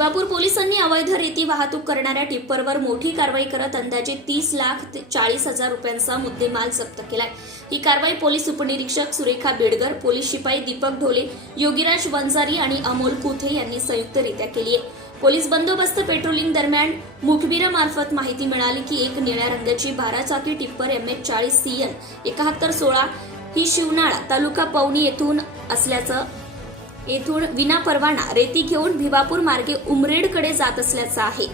अवैध रीती वाहतूक करणाऱ्या टिप्परवर मोठी कारवाई करत अंदाजे तीस लाख ते चाळीस हजार रुपयांचा मुद्देमाल जप्त केलाय. ही कारवाई पोलीस उपनिरीक्षक सुरेखा बेडगर पोलीस शिपाई दीपक ढोले योगीराज वंजारी आणि अमोल कुथे यांनी संयुक्तरित्या केली आहे. पोलीस बंदोबस्त पेट्रोलिंग दरम्यान मुखबिरामार्फत माहिती मिळाली की एक निळ्या रंगाची बारा चाकी टिप्पर एम एच चाळीस सी एन एकाहत्तर सोळा ही शिवनाळा तालुका पवनी येथून असल्याचं येथून विनापरवाना रेती घेऊन भिवापूर मार्गे उमरेडकडे जात असल्याचं आहे.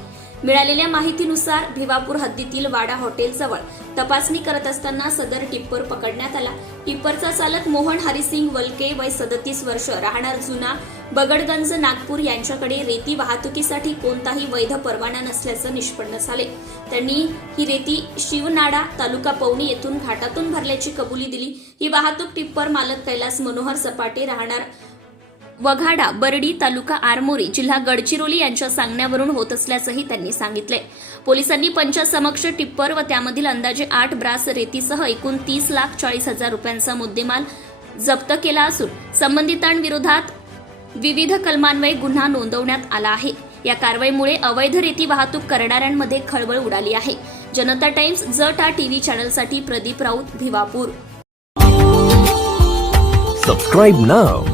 मिळालेल्या माहितीनुसार भिवापूर हद्दीतील वाडा हॉटेलजवळ तपासणी करत असताना सदर टिप्पर पकडण्यात आला. टिप्परचा चालक मोहन हरिसिंग वलके वय सदतीस वर्ष राहणार जुना बगडगंज नागपूर यांच्याकडे रेती वाहतुकीसाठी कोणताही वैध परवाना नसल्याचं निष्पन्न झाले. त्यांनी ही रेती शिवनाडा तालुका पवनी येथून घाटातून भरल्याची कबुली दिली. ही वाहतूक टिप्पर मालक कैलास मनोहर सपाटे राहणार वघाडा बर्डी तालुका आरमोरी जिल्हा गडचिरोली यांच्या सांगण्यावरून होत असल्याचंही त्यांनी सांगितले पोलिसांनी पंचासमक्ष टिप्पर व त्यामधील अंदाजे आठ ब्रास रेतीसह एकूण तीस लाख चाळीस हजार रुपयांचा मुद्देमाल जप्त केला असून संबंधितांविरोधात विविध कलमान्वये गुन्हा नोंदवण्यात आला आहे. या कारवाईमुळे अवैध रेती वाहतूक करणाऱ्यांमध्ये खळबळ उडाली आहे. जनता टाइम्स जटा TV चॅनलसाठी Pradeep Raut Bhiwapur. Subscribe now